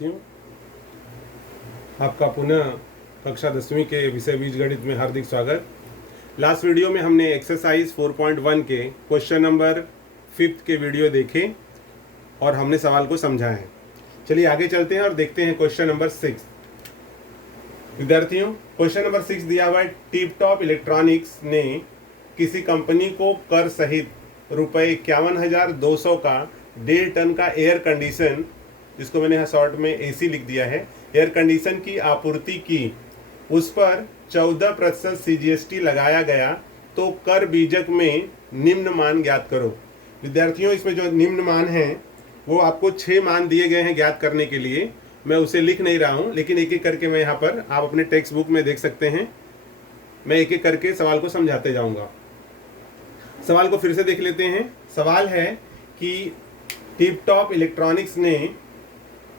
विद्यार्थियों, आपका पुनः कक्षा 10वीं के विषय बीजगणित में हार्दिक स्वागत। लास्ट वीडियो में हमने एक्सरसाइज 4.1 के क्वेश्चन नंबर 5 के वीडियो देखे और हमने सवाल को समझा है। चलिए आगे चलते हैं और देखते हैं क्वेश्चन नंबर 6। विद्यार्थियों, क्वेश्चन नंबर 6 दिया हुआ है, टिप टॉप इलेक्ट्रॉनिक्स ने किसी कंपनी को कर सहित रुपये 51,200 का 1.5 टन का एयर कंडीशन, जिसको मैंने यहाँ शॉर्ट में एसी लिख दिया है, एयर कंडीशन की आपूर्ति की। उस पर 14% CGST लगाया गया, तो कर बीजक में निम्न मान ज्ञात करो। विद्यार्थियों, इसमें जो निम्न मान है वो आपको 6 मान दिए गए हैं ज्ञात करने के लिए। मैं उसे लिख नहीं रहा हूँ, लेकिन एक एक करके मैं यहाँ पर, आप अपने टेक्स्ट बुक में देख सकते हैं, मैं एक एक करके सवाल को समझाते जाऊँगा। सवाल को फिर से देख लेते हैं। सवाल है कि टिप टॉप इलेक्ट्रॉनिक्स ने,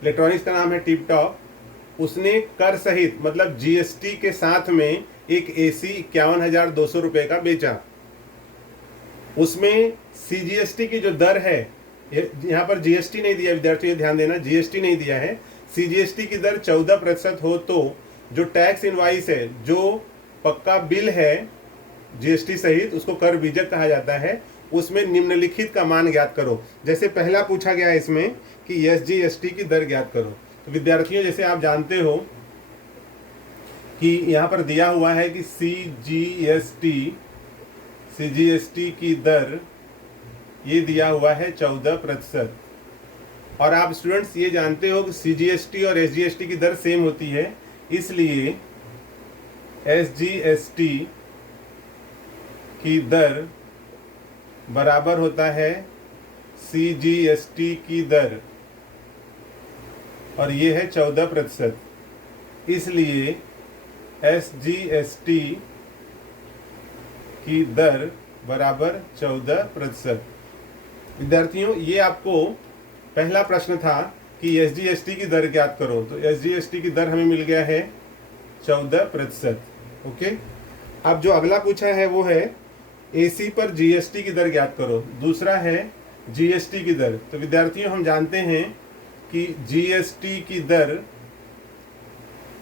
इलेक्ट्रॉनिक्स का नाम है टिप टॉप, उसने कर सहित मतलब GST के साथ में एक AC 51,200 रुपये का बेचा। उसमें CGST की जो दर है, यहाँ पर GST नहीं दिया विद्यार्थियों, ध्यान देना, GST नहीं दिया है। CGST की दर 14% हो तो जो टैक्स इनवाइस है, जो पक्का बिल है GST सहित, उसको कर बीजक कहा जाता है। उसमें निम्नलिखित का मान ज्ञात करो। जैसे पहला पूछा गया है इसमें कि SGST की दर ज्ञात करो। तो विद्यार्थियों, जैसे आप जानते हो कि यहाँ पर दिया हुआ है कि CGST की दर ये दिया हुआ है 14%। और आप स्टूडेंट्स ये जानते हो कि CGST और SGST की दर सेम होती है, इसलिए SGST की दर बराबर होता है CGST की दर, और ये है 14%, इसलिए SGST की दर बराबर 14%। विद्यार्थियों, ये आपको पहला प्रश्न था कि SGST की दर ज्ञात करो, तो SGST की दर हमें मिल गया है 14%। ओके, अब जो अगला पूछा है वो है AC पर GST की दर ज्ञात करो। दूसरा है GST की दर। तो विद्यार्थियों, हम जानते हैं कि GST की दर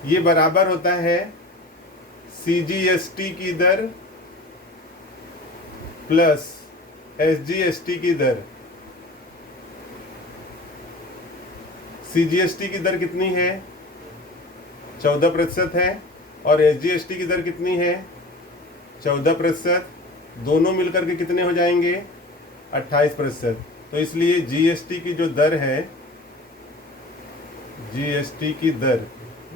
ये बराबर होता है CGST की दर प्लस SGST की दर। CGST की दर कितनी है? 14% है, और SGST की दर कितनी है? 14%। दोनों मिलकर के कितने हो जाएंगे? 28%। तो इसलिए GST की जो दर है, GST की दर,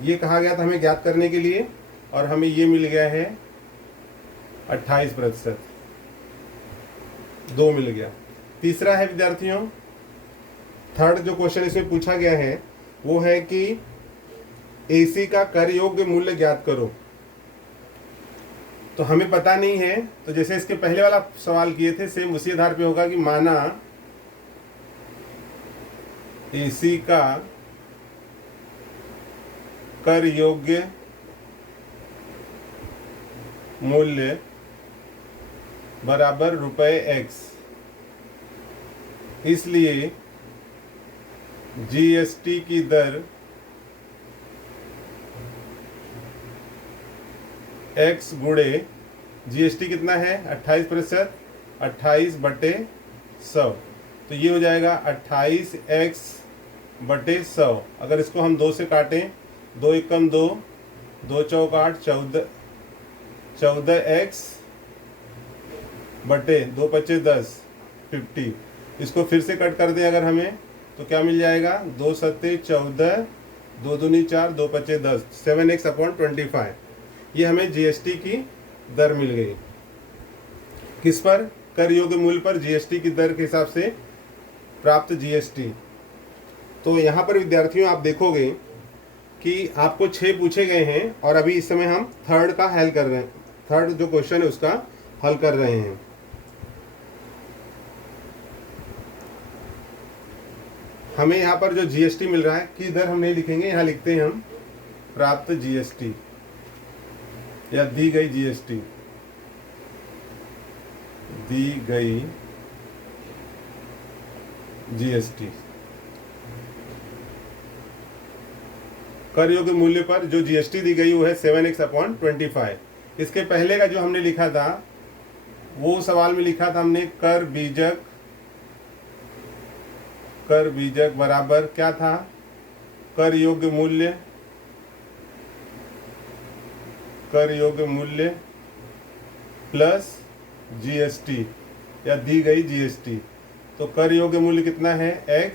ये कहा गया था हमें ज्ञात करने के लिए, और हमें ये मिल गया है 28%। 2 मिल गया। तीसरा है विद्यार्थियों, थर्ड जो क्वेश्चन इसमें पूछा गया है वो है कि AC का कर योग्य मूल्य ज्ञात करो। तो हमें पता नहीं है, तो जैसे इसके पहले वाला सवाल किए थे, सेम उसी आधार पे होगा कि माना AC का कर योग्य मूल्य बराबर ₹X, इसलिए GST की दर X गुणे GST कितना है? 28%, 28/100। तो ये हो जाएगा 28x/100। अगर इसको हम 2 से काटें, 2 एकम 2, 2 चौक 8, 14x/2 पचे 10, 50। इसको फिर से कट कर दें अगर हमें, तो क्या मिल जाएगा? 2 सत्ते 14, 2 दूनी 4, 2 पचे 10, 7x/25। ये हमें GST की दर मिल गई। किस पर? कर योग्य मूल्य पर GST की दर के हिसाब से प्राप्त GST। तो यहाँ पर विद्यार्थियों आप देखोगे कि आपको 6 पूछे गए हैं, और अभी इस समय हम थर्ड का हल कर रहे हैं। थर्ड जो क्वेश्चन है उसका हल कर रहे हैं। हमें यहाँ पर जो GST मिल रहा है की दर हम नहीं लिखेंगे, यहाँ लिखते हैं हम प्राप्त GST या दी गई GST, दी गई GST। कर योग्य मूल्य पर जो जीएसटी दी गई वो है 7x/25। इसके पहले का जो हमने लिखा था वो सवाल में लिखा था हमने कर बीजक बराबर क्या था, कर योग्य मूल्य प्लस जीएसटी या दी गई जीएसटी। तो कर योग्य मूल्य कितना है x,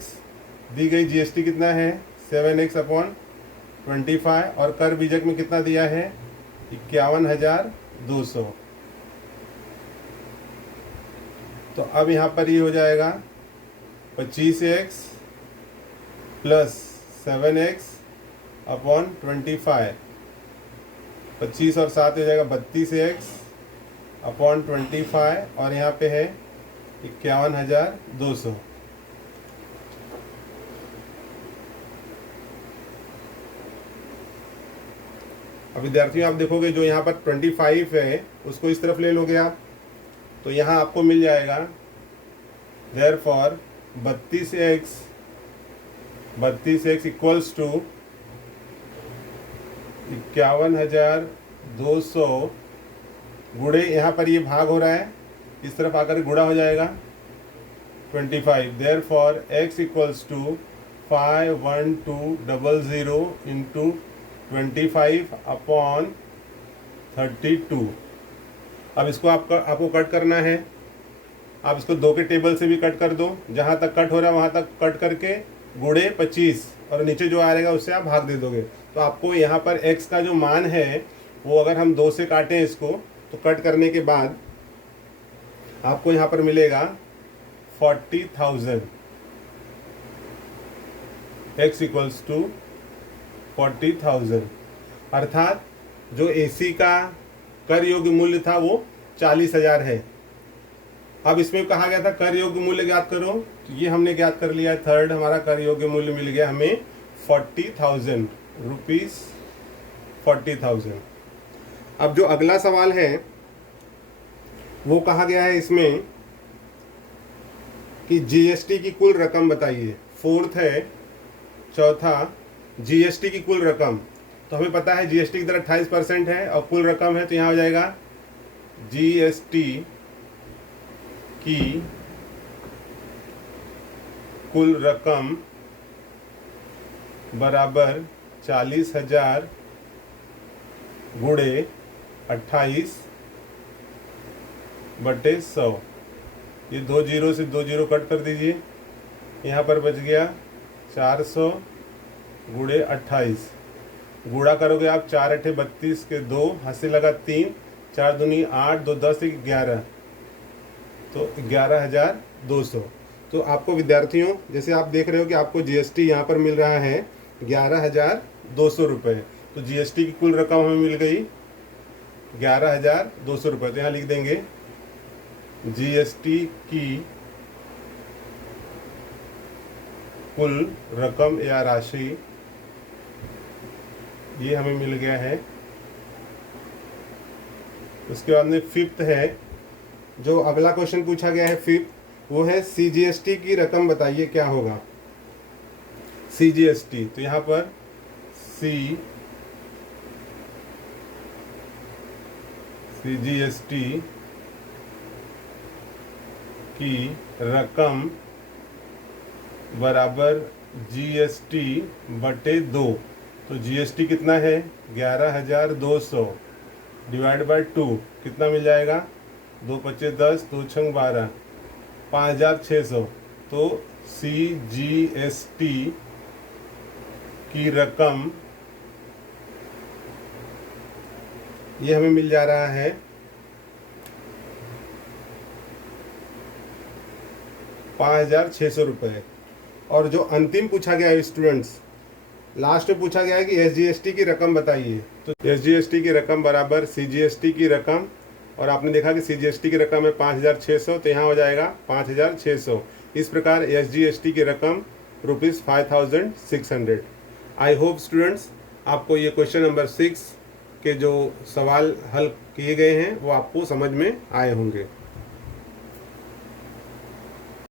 दी गई जीएसटी कितना है 7x/25 और कर बीजक में कितना दिया है 51,200। तो अब यहाँ पर ये हो जाएगा 25x प्लस 7x/25, 25 और 7 हो जाएगा 32x/25 और यहाँ पे है 51,200। अब विद्यार्थियों आप देखोगे जो यहाँ पर 25 है उसको इस तरफ ले लोगे आप, तो यहाँ आपको मिल जाएगा देयरफॉर 32x इक्वल्स टू 51,200 गुणे, यहाँ पर ये भाग हो रहा है, इस तरफ आकर गुणा हो जाएगा 25। Therefore x equals to 51200 into 25/32। अब इसको आपको कट करना है। आप इसको 2 के टेबल से भी कट कर दो, जहाँ तक कट हो रहा है वहाँ तक कट करके गुणे 25 और नीचे जो आ रहेगा उससे आप भाग दे दोगे। तो आपको यहाँ पर x का जो मान है वो अगर हम 2 से काटें इसको, तो कट करने के बाद आपको यहाँ पर मिलेगा 40,000। x इक्वल्स टू 40,000, अर्थात जो एसी का कर योग्य मूल्य था वो 40,000 है। अब इसमें कहा गया था कर योग्य मूल्य ज्ञात करो, तो ये हमने ज्ञात कर लिया है। थर्ड हमारा कर योग्य मूल्य मिल गया हमें 40,000 रुपीज 40,000। अब जो अगला सवाल है वो कहा गया है इसमें कि जीएसटी की कुल रकम बताइए। फोर्थ है, चौथा जीएसटी की कुल रकम। तो हमें पता है जीएसटी की दर 28% है और कुल रकम है, तो यहाँ हो जाएगा जीएसटी की कुल रकम बराबर 40,000 गुणे 28/100। ये 2 जीरो से 2 जीरो कट कर दीजिए, यहाँ पर बच गया 400 गुणे 28। गुणा करोगे आप 4 8 32 के 2 हाथ से लगा 3, 4 दूनी 8, 2 10 11, तो 11,200। तो आपको विद्यार्थियों जैसे आप देख रहे हो कि आपको जीएसटी यहाँ पर मिल रहा है 11,200 रुपये। तो जीएसटी की कुल रकम हमें मिल गई 11,200 रुपये। तो यहाँ लिख देंगे जीएसटी की कुल रकम या राशि ये हमें मिल गया है। उसके बाद में फिफ्थ है, जो अगला क्वेश्चन पूछा गया है फिफ्थ, वो है सीजीएसटी की रकम बताइए क्या होगा। सीजीएसटी, तो यहाँ पर सीजीएसटी की रकम बराबर जीएसटी बटे 2। तो जीएसटी कितना है 11,200 डिवाइड बाय 2 कितना मिल जाएगा, 2 25 10, 2 6 12, 5,600। तो सीजीएसटी की रकम ये हमें मिल जा रहा है 5,600 रुपये। और जो अंतिम पूछा गया है स्टूडेंट्स, लास्ट में पूछा गया है कि एसजीएसटी की रकम बताइए। तो एसजीएसटी की रकम बराबर सीजीएसटी की रकम, और आपने देखा कि सीजीएसटी की रकम है 5,600, तो यहाँ हो जाएगा 5,600। इस प्रकार एसजीएसटी की रकम ₹5,600। आई होप स्टूडेंट्स आपको ये क्वेश्चन नंबर 6 के जो सवाल हल किए गए हैं वो आपको समझ में आए होंगे।